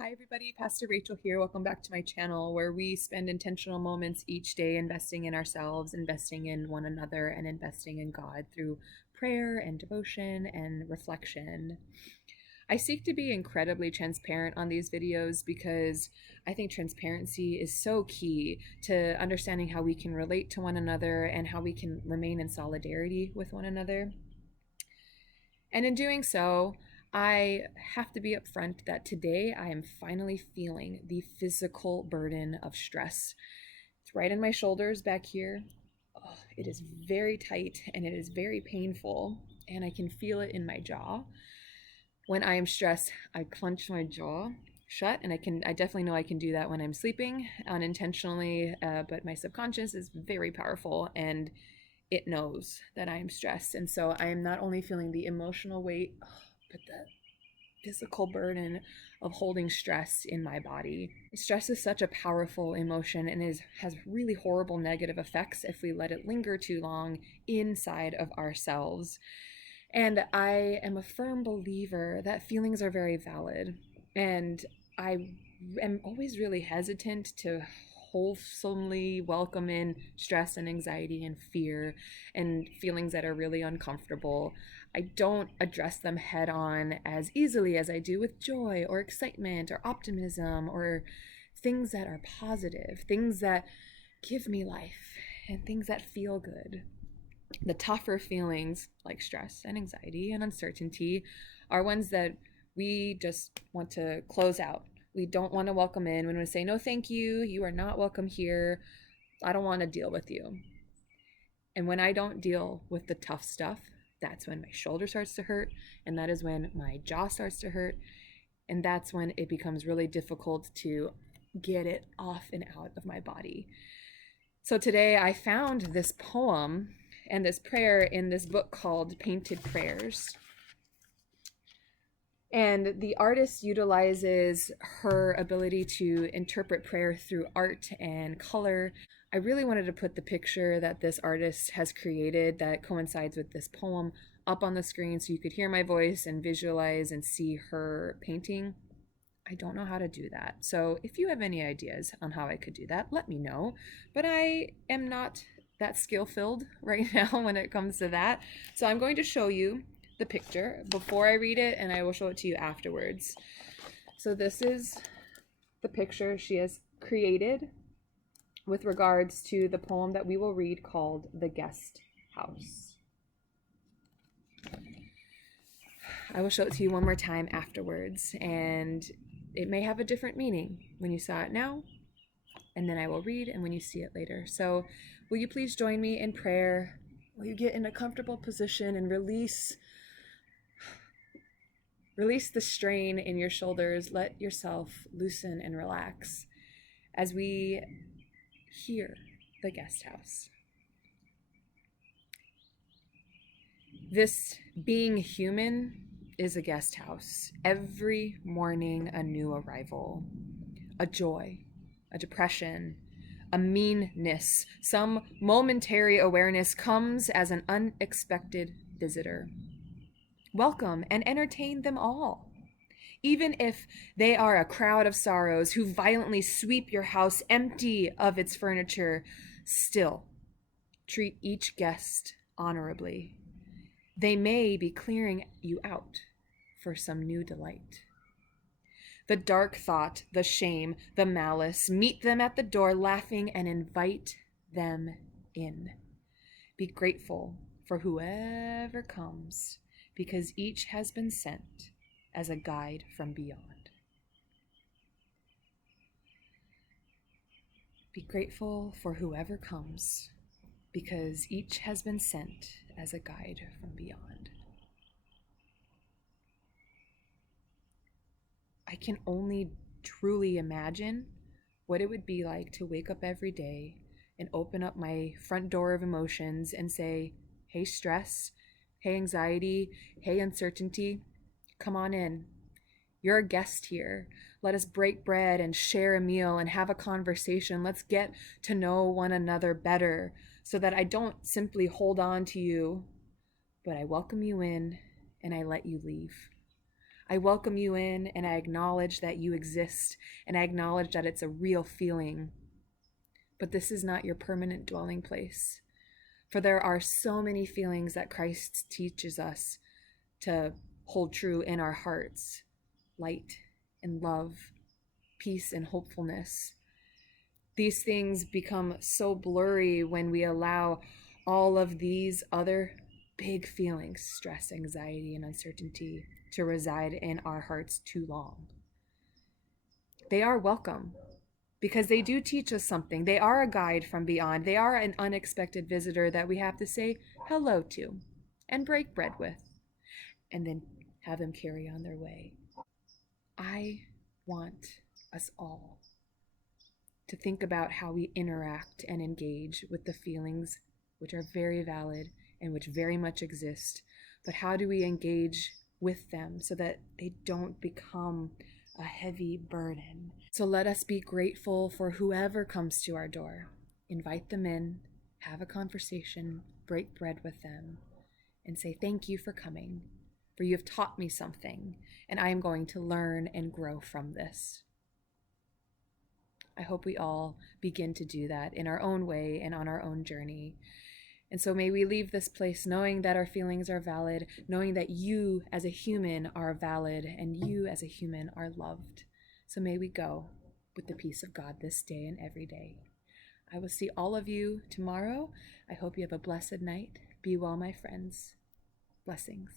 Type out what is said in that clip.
Hi everybody, Pastor Rachel here. Welcome back to my channel where we spend intentional moments each day investing in ourselves, investing in one another, and investing in God through prayer and devotion and reflection. I seek to be incredibly transparent on these videos because I think transparency is so key to understanding how we can relate to one another and how we can remain in solidarity with one another. And in doing so, I have to be upfront that today I am finally feeling the physical burden of stress. It's right in my shoulders back here. Oh, it is very tight and it is very painful, and I can feel it in my jaw. When I am stressed, I clench my jaw shut, and I definitely know I can do that when I'm sleeping unintentionally, but my subconscious is very powerful and it knows that I am stressed. And so I am not only feeling the emotional weight, but the physical burden of holding stress in my body. Stress is such a powerful emotion and has really horrible negative effects if we let it linger too long inside of ourselves. And I am a firm believer that feelings are very valid. And I am always really hesitant to wholesomely welcome in stress and anxiety and fear and feelings that are really uncomfortable. I don't address them head on as easily as I do with joy or excitement or optimism or things that are positive, things that give me life, and things that feel good. The tougher feelings like stress and anxiety and uncertainty are ones that we just want to close out. We don't want to welcome in. We want to say, no, thank you. You are not welcome here. I don't want to deal with you. And when I don't deal with the tough stuff, that's when my shoulder starts to hurt. And that is when my jaw starts to hurt. And that's when it becomes really difficult to get it off and out of my body. So today I found this poem and this prayer in this book called Painted Prayers. And the artist utilizes her ability to interpret prayer through art and color. I really wanted to put the picture that this artist has created that coincides with this poem up on the screen so you could hear my voice and visualize and see her painting. I don't know how to do that. So if you have any ideas on how I could do that, let me know. But I am not that skill filled right now when it comes to that. So I'm going to show you the picture before I read it, and I will show it to you afterwards. So this is the picture she has created with regards to the poem that we will read called The Guest House. I will show it to you one more time afterwards, and it may have a different meaning when you saw it now, and then I will read and when you see it later. So will you please join me in prayer? Will you get in a comfortable position and release the strain in your shoulders? Let yourself loosen and relax as we hear the guest house. This being human is a guest house. Every morning, a new arrival, a joy, a depression, a meanness, some momentary awareness comes as an unexpected visitor. Welcome and entertain them all. Even if they are a crowd of sorrows who violently sweep your house empty of its furniture, still treat each guest honorably. They may be clearing you out for some new delight. The dark thought, the shame, the malice, meet them at the door laughing and invite them in. Be grateful for whoever comes, because each has been sent as a guide from beyond. Be grateful for whoever comes, because each has been sent as a guide from beyond. I can only truly imagine what it would be like to wake up every day and open up my front door of emotions and say, hey, stress, hey, anxiety, hey, uncertainty, come on in. You're a guest here. Let us break bread and share a meal and have a conversation. Let's get to know one another better so that I don't simply hold on to you, but I welcome you in and I let you leave. I welcome you in, and I acknowledge that you exist, and I acknowledge that it's a real feeling. But this is not your permanent dwelling place. For there are so many feelings that Christ teaches us to hold true in our hearts: light and love, peace and hopefulness. These things become so blurry when we allow all of these other big feelings, stress, anxiety, and uncertainty, to reside in our hearts too long. They are welcome because they do teach us something. They are a guide from beyond. They are an unexpected visitor that we have to say hello to and break bread with, and then have them carry on their way. I want us all to think about how we interact and engage with the feelings, which are very valid and which very much exist. But how do we engage with them so that they don't become a heavy burden? So let us be grateful for whoever comes to our door. Invite them in, have a conversation, break bread with them, and say, thank you for coming, for you have taught me something, and I am going to learn and grow from this. I hope we all begin to do that in our own way and on our own journey. And so may we leave this place knowing that our feelings are valid, knowing that you as a human are valid and you as a human are loved. So may we go with the peace of God this day and every day. I will see all of you tomorrow. I hope you have a blessed night. Be well, my friends. Blessings.